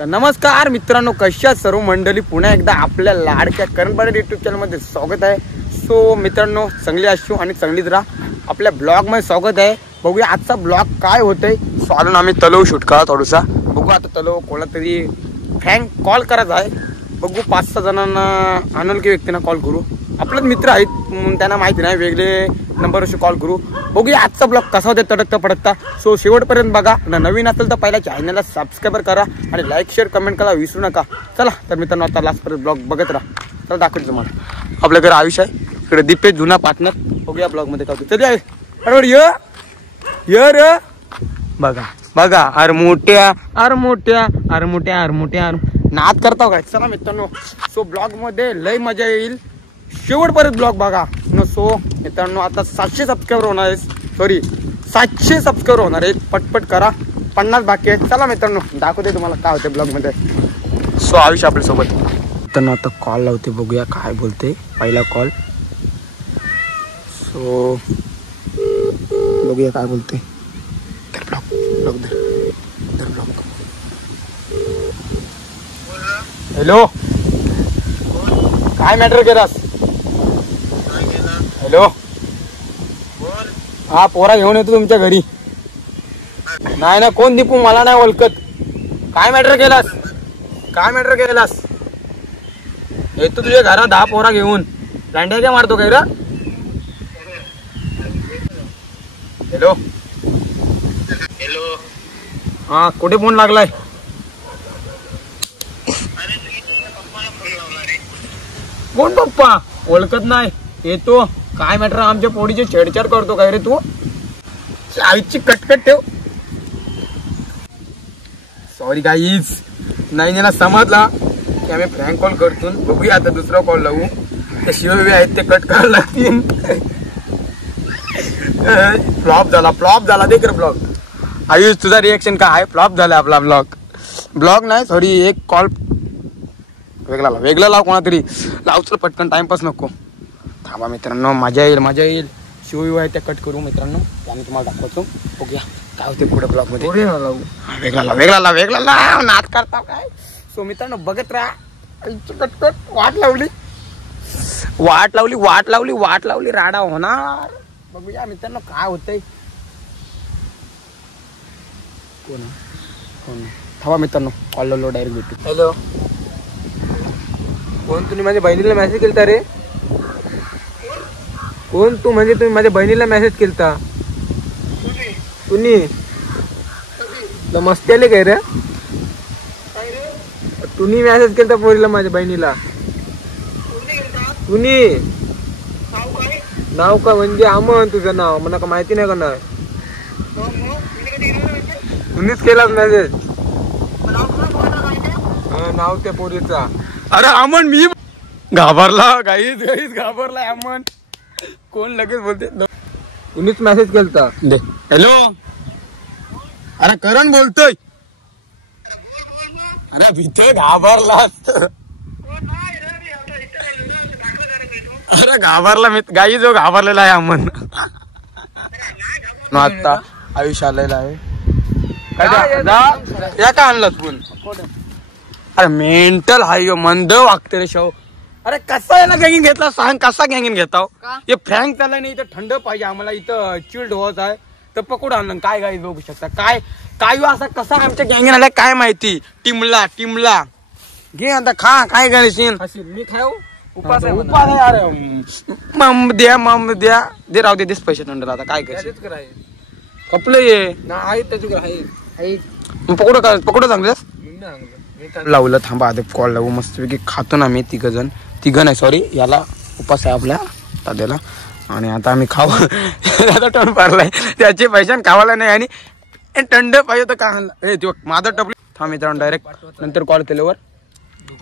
तर नमस्कार मित्रांनो, कशा सर्व मंडळी, पुन्हा एकदा आपल्या लाडक्या करणपाडे यूट्यूब चॅनलमध्ये स्वागत आहे. सो मित्रांनो, चांगली असू आणि चांगलीच राहा. आपल्या ब्लॉगमध्ये स्वागत आहे. बघूया आजचा ब्लॉग काय होतंय. सो अजून आम्ही तलव शूट करा थोडासा. बघू आता तलव कोणा तरी फ्रँक कॉल करायचा आहे. बघू 5-6 जणांना अनोळखी व्यक्तींना कॉल करू. आपलेच मित्र आहेत, त्यांना माहिती नाही, वेगळे नंबरवरशी कॉल करू. बघूया आजचा ब्लॉग कसा होता तडकता पडकता. सो शेवटपर्यंत बघा. नवीन असेल तर पहिला चॅनलला सबस्क्राईब करा आणि लाईक शेअर कमेंट करा विसरू नका. चला तर मित्रांनो, आता लास्टपर्यंत ब्लॉग बघत राहा. चला दाखवतो तुम्हाला. आपल्या घरी आयुष आहे, इकडे दीपेश जुना पार्टनर. बघूया ब्लॉगमध्ये काय होतं. चल बरोबर य रे बघा बघा. अरे मोठ्या नाद करता काय. चला मित्रांनो, सो ब्लॉग मध्ये लय मजा येईल. शेवटपर्यंत ब्लॉग बघा. सो मित्रांनो, आता 700 सबस्क्राईबर होणार आहेत. सॉरी 700 सबस्क्राईबर होणार आहेत. पटपट करा, 50 बाकी आहेत. चला मित्रांनो, दाखवते तुम्हाला काय होते ब्लॉग मध्ये. सो आयुष आपल्यासोबत. मित्रांनो आता कॉल लावते, बघूया काय बोलते. पहिला कॉल. सो बघूया काय बोलते. हॅलो, काय मॅटर केलास. हॅलो, हा पोरा घेऊन येतो तुमच्या घरी. नाही ना, कोण दीपू, मला नाही ओळखत. काय मॅटर केलास. येतो तुझ्या घरात 10 पोरा घेऊन. लांड्या काय मारतो काय रे. हॅलो हा, कुठे फोन लागलाय. कोण पप्पा, ओळखत नाही. येतो. काय मॅटर, आमच्या पोडीचे छेडछाड करतो काय रे तू. आईची कटकट ठेव. सॉरी गाईज, नाही याला समजला की आम्ही फ्रँक कॉल करतो. बघूया आता दुसरा कॉल लावू. ते शिववी आहेत ते कट करायला लागतील. फ्लॉप झाला देख रे ब्लॉग. आयुष तुझा रिएक्शन काय आहे. फ्लॉप झाला आपला ब्लॉग नाही, सॉरी एक कॉल वेगळा लाव कोणातरी लाव. चल पटकन, टाइमपास नको. थांबा मित्रांनो, मजा येईल. शिवयू आहे त्या कट करू मित्रांनो, आम्ही तुम्हाला दाखवतो. बघूया काय होते पुढे ब्लॉग मध्ये. वेगळा लाव. नाद करता काय. सो मित्रांनो बघत राहा. कटकट वाट लावली राडा होणार. बघूया मित्रांनो काय होतंय. कोण थांबा मित्रांनो, कॉल लावलो डायरेक्ट भेटू. हॅलो, कोण. तुम्ही माझ्या बहिणीला मेसेज केलता रे. कोण तू. म्हणजे तुम्ही माझ्या बहिणीला मेसेज केलता. तुम्ही मस्ती आले काय रे. तुम्ही मेसेज केलता पोरीला, माझ्या बहिणीला. तुम्ही नाव का म्हणजे अमन तुझं नाव. मला का माहिती नाही का. नाही तुम्हीच केला मेसेज. नाव त्या पोरीचा. अरे अमन, मी घाबरला गाईज घाबरला अमन. कोण लगेच बोलते. तुम्हीच मेसेज केलता. हॅलो, अरे करण बोलतोय. अरे भीते घाबरला. अरे घाबरला मी गाई, जो घाबरलेला आहे अमन. आता आयुष आलेला आहे. या का आणलं तू. अरे मेंटल हाय, मंद वागते रे शव. अरे कसा याला गँगिंग घेतला सांग. कसा गँगिंग घेताव. हे फ्रँक झाला नाही, इथं थंड पाहिजे आम्हाला. इथं चिल्ड होत आहे तर पकडून आणलं. काय गाई बघू शकता. काय असा कसा आमच्या गँगिंग आलाय काय माहिती. टिमला घे आता खा. काय करशील. मी खाऊ उपास आहे. अरे मम द्या दे राहू देस पैसे थंड. आता काय करायचं. कपले ये पकडू चांगलेस. लावलं. थांबा आधी कॉल लावू. मस्तपैकी खातो ना आम्ही तिघं नाही, सॉरी याला उपास आहे आपल्या दाद्याला. आणि आता आम्ही खाऊ. आता टोन पारलाय त्याचे पैसे खावायला नाही. आणि थंड पाहिजे तर काय ते माझं टपली. थांब मित्रांनो, डायरेक्ट नंतर कॉल केल्यावर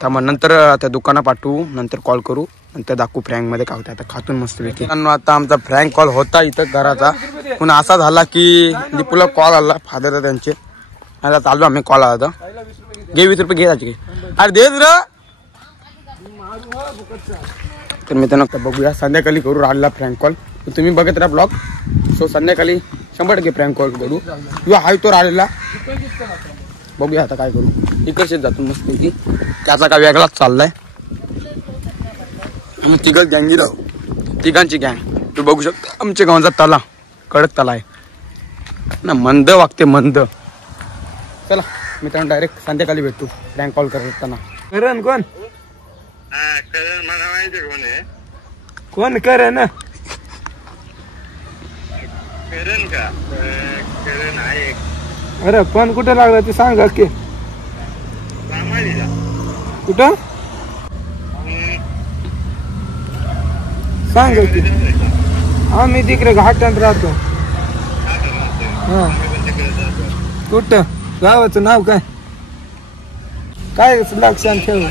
थांबा. नंतर त्या दुकानात पाठवू, नंतर कॉल करू, नंतर दाखवू फ्रँक मध्ये काय होतं. आता खातून मस्तपैकी. आता आमचा फ्रँक कॉल होता इथं घराचा. पण असा झाला की दीपूला कॉल आला फादरचा त्यांचे. आता चालू आम्ही कॉल आला होता. घे 20 रुपये घे त्याचे. अरे देत र. तर मित्रांनो बघूया, संध्याकाळी करू राहिला फ्रँक कॉल. तुम्ही बघत राहा ब्लॉग. सो संध्याकाळी 100% प्रँक कॉल करू. हाय तो राहिलेला बघूया आता काय करू. इकडचेच जातो मस्त पैकी. त्याचा काय वेगळाच चाललाय. तिघ गँगी राहू, तिघांची गँग. तू बघू शकता आमच्या गावाचा तला कडक तला आहे ना, मंद वागते मंद. चला मित्रांनो डायरेक्ट संध्याकाळी भेटू प्रँक कॉल करत असताना. करण कोण कोण करण का? अरे पण कुठं लागला ते सांग की. कुठं सांग की. हा मी तिकडे घाटात राहतो. हा कुठं गावाचं नाव काय काय लक्षात ठेव.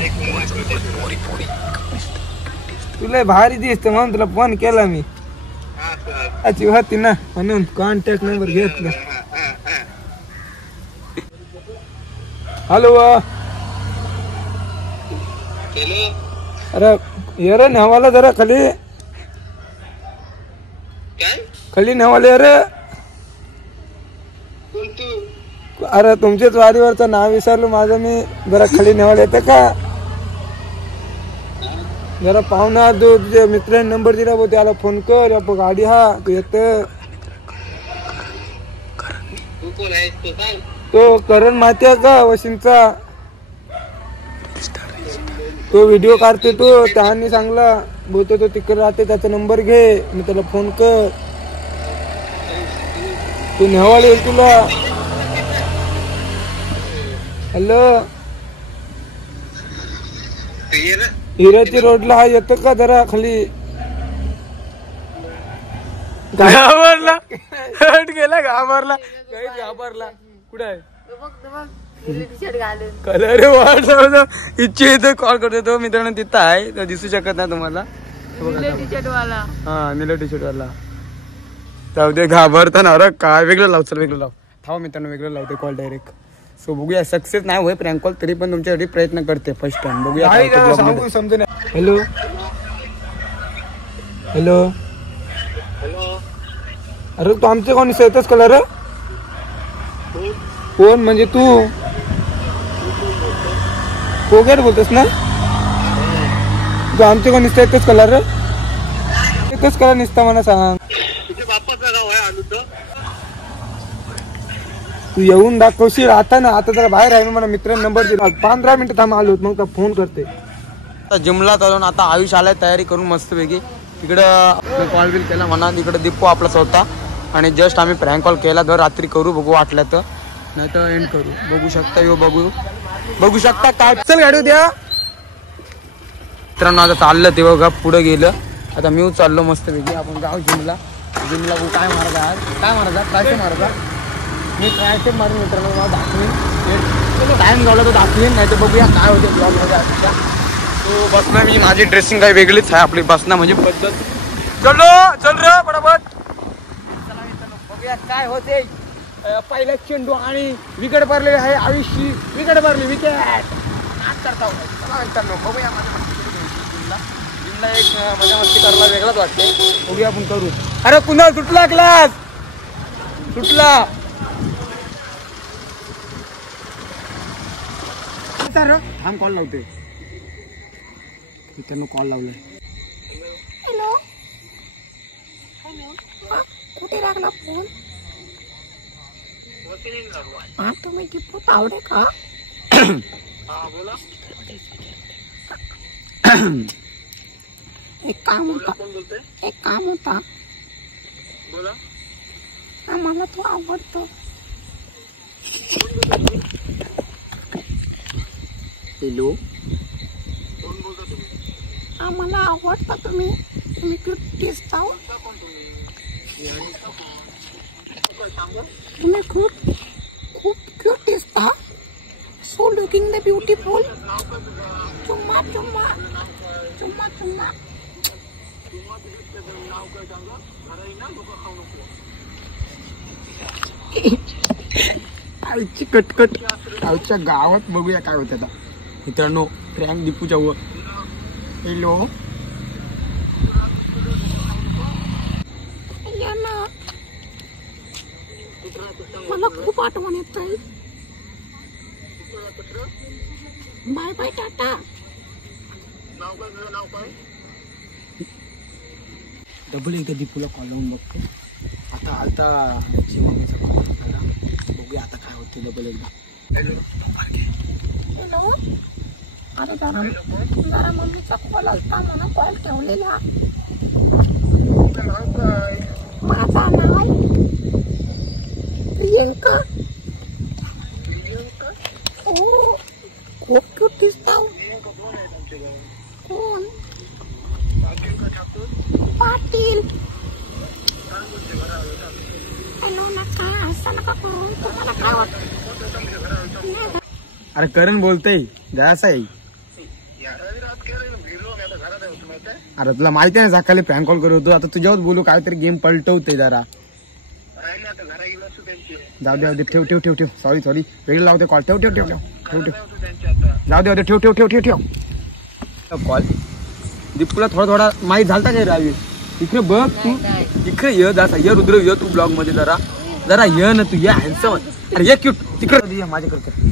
तुला भारी दिसत म्हणून तुला फोन केला मी. अची होती ना म्हणून कॉन्टॅक्ट नंबर घेतला. हॅलो अरे ये रे नेवाला जरा खाली खाली नेवाले. अरे अरे तुमच्याच वाडीवरचं नाव विसरलो माझं मी. जरा खाली नेवाला येतं का? जरा पाहुणा जो तुझ्या मित्राने नंबर दिला बघ त्याला फोन कर. आपण गाडी हा तू येत. तो करण माहिती आहे का वशिंचा? तो व्हिडिओ काढते तो त्याने सांगला बोलतो तो तिकडे राहते. त्याचा नंबर घे मी त्याला फोन कर. तू नेवाल येईल तुला. हॅलो हिराची रोडला हा येतो का जरा खाली? घाबरला गेला घाबरला घाबरला. कुठे आहे कलर वाढ इच्छे इथे कॉल करतो तो मित्रांनो. तिथं आहे तो दिसू शकत नाही तुम्हाला. हा निळा टी शर्ट वाला. जाऊ दे घाबरता. अरे काय वेगळं लाव. चल वेगळं लाव. थांबा मित्रांनो वेगळं लावते कॉल डायरेक्ट. सो बघूया सक्सेस नाही होय प्रँक कॉल तरी पण तुमच्यासाठी प्रयत्न करते फर्स्ट टाइम. बघूया समजून. हॅलो हॅलो अरे तू आमचे कोणी येतच कलर कोण म्हणजे तू कोगेर बोलतोस ना? तू आमचे कोणी येतच कलर एकच कलर निसता मला सांग. तू येऊन दाखवशील आता ना. आता जरा बाहेर आहे मला मित्रांनी नंबर दिला. 15 मिनिटं थांब आलो मग फोन करते. जिमला चालून आता आयुष आलाय तयारी करून मस्तपैकी. इकडं कॉल बिल केला म्हणा. इकडे दीपू आपला स्वतः आणि जस्ट आम्ही प्रँक कॉल केला. दर रात्री करू बघू वाटलं तर नाही तर एंड करू. बघू शकता यो बघू शकता काय. चल गाडी द्या मित्रांनो. आता चाललं ते बघा पुढे गेलं. आता मी चाललो मस्तपैकी आपण गाव जिमला. काय मारायचा काय मारायचा काय मारायचा मी ट्रायशेप मारून मित्रांनो मला दाखवीन. टाइम गावला तो दाखवीन नाही तर बघूया काय होते ब्लॉगमध्ये आजच्या. तो बसना मी माझी ड्रेसिंग काय वेगळीच आहे आपली बसना म्हणजे पद्धत. चल रे पटापट. चला मित्रांनो बघूया काय होते. पहिला चेंडू आणि विकेट भरले आहे. आयुषी विकेट भरली विकेट नाच करता. चला मित्रांनो बघूया. जिमला एक मजा मस्ती करायला वेगळाच वाटते. बघूया आपण करू. अरे पुन्हा सुटला क्लास सुटला. थांब कॉल लावते मित्रांनो. कॉल लावलाय. हॅलो कुठे लागला फोन? हा तुम्ही टिपू तावडे का? एक काम होता आम्हाला तू आवडतो. हॅलो आम्हाला आवडता तुम्ही क्यूट दिसता. तुम्ही खूप क्यूट दिसता. So looking the beautiful. चुम्मा चुम्मा चुम्मा चुम्मा. आईची कटकट आमच्या गावात. बघूया काय होतं आता मित्रांनो. प्रँक दीपूच्या वर. हॅलो मला खूप आठवण येत आहे. Bye bye Tata. डबल एकदा दीपूला कॉल लावून बघतो. आता आलता त्याची मम्मीचा कॉल आपल्याला, बघूया आता काय होते. डबल एकदा. हॅलो. अरे जरा मम्मीचा कॉल आलता, मला कॉल ठेवलेला. माझा नाव प्रियंका. हो, खूप क्यूट दिसतो. कोण? पाटील. हॅलो नका, असं नका करू. तुम्हाला काय वाटतं? अरे करण बोलतोय जरासा आहे. अरे तुला माहिती आहे ना, सकाळी प्रँक कॉल करत होतो. आता तुझ्यावर बोलू, काहीतरी गेम पलटवते जरा. जाऊ दे ठेव ठेव ठेव ठेव. सॉरी वेगळं लावते कॉल. ठेव ठेव ठेव ठेव ठेव ठेव. जाऊ दे ठेव ठेव ठेव ठेव ठेव कॉल. दीपूला थोडा माहीत झालता काय रावी. इकडे बघ तू, इकडे ये जसा ये रुद्र, ये तू ब्लॉग मध्ये जरा ये ना तू, ये हँडसम. अरे ये क्यूट तिकडे माझ्याकडे.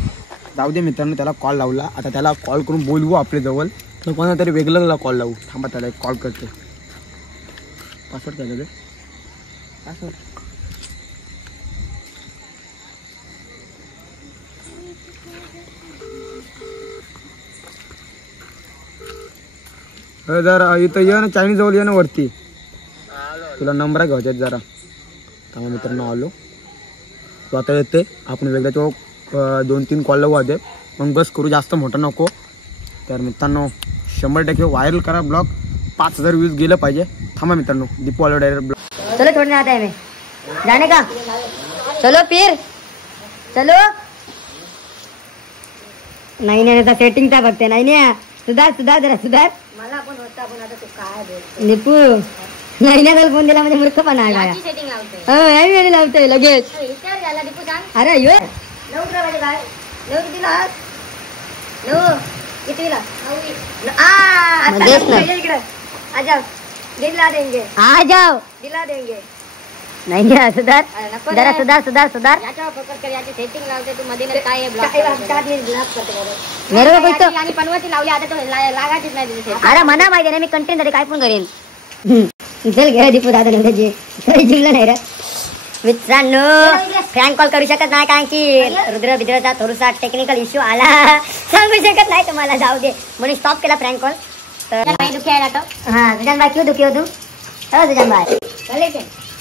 जाऊ दे मित्रांनो, त्याला कॉल लावला. आता त्याला कॉल करून बोलवू आपल्या जवळ. तर कोणा तरी वेगळ्याला कॉल लावू. थांबा त्याला एक कॉल करते. पासवर्ड काय झालं? पासवर्ड जरा इथं ये ना, चायनीज जवळ ये ना वरती. तुला नंबर घ्यायचा जरा. त्यामुळे मित्रांनो आलो. तो आता येते. आपण वेगळ्या तो 2-3 कॉल लावू आधे, मग बस करू. जास्त मोठं नको. तर मित्रांनो 100% व्हायरल करा ब्लॉग. 5000 व्ह्यूज गेलं पाहिजे. थांबा मित्रांनो, दीपू आलो डायरेक्ट ब्लॉग. चलो छोड़ने आता है मैं, जाने का. चलो फिर चलो. नाही नाही सेटिंग चा बघते. नाही नाही सुधार जरा सुधार. मला पण होता, पण आता तू काय बोल. दीपू नाही त्याला फोन दिला म्हणजे मूर्खपणा आहे. सेटिंग लावते लावते लगेच. अरे यो कितीला दिला देंगे. आ जाओ दिला देंगे. नाही नाही सुधार जरा सुधार. सेटिंग लावते तू मध्ये काय मेरे को कुछ तो आणि पनवती लावली. आता तो लागायचीच नाही. अरे मना माहिती नाही, मी कंटेंट साठी काय पण करेन. चल घ्या दीपू दादा त्याची जिंकलं नाही रे मित्रांनो. फ्रँक कॉल करू शकत नाही, कारण की रुद्र बिद्रचा थोडासा टेक्निकल इश्यू आला. सांगू शकत नाही तुम्हाला. जाऊ दे म्हणून स्टॉप केला फ्रँक कॉल. तर दुखी आहे ना. हा सुजान भाई, क्यों दुखी हो तू? सुजान भाई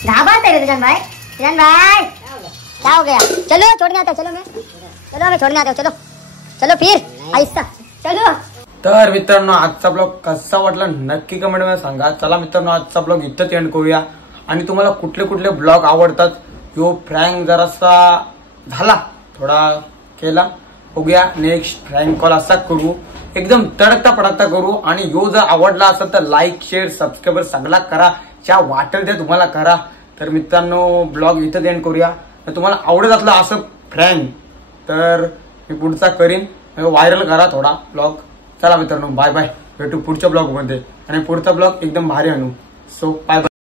घाबरते रे. सुजान भाई क्या हो गया? चलो छोड़ने आता. चलो मैं छोड़ने आता हूँ. चलो फिर ऐसा चलो. तर मित्रांनो आजचा ब्लॉग कसा वाटला नक्की कमेंट मध्ये सांगा. चला मित्रांनो, आजचा ब्लॉग इथंच एंड करूया. आणि तुम्हाला कुठले ब्लॉग आवडतात, यो फ्रँक जरासा झाला थोडा केला, बघूया नेक्स्ट फ्रँक कॉल असा करू, एकदम तडकता पडकता करू. आणि यो जर आवडला असेल तर लाईक शेअर सबस्क्राईबर सगळा करा. ज्या वाटेल ते तुम्हाला करा. तर मित्रांनो ब्लॉग इथं एंड करूया. तुम्हाला आवडत असलं असं फ्रँक तर मी पुढचा करीन. व्हायरल करा थोडा ब्लॉग. चला मित्रांनो बाय बाय. भेटू पुढच्या ब्लॉग मध्ये. आणि पुढचा ब्लॉग एकदम भारी आणू. So bye bye.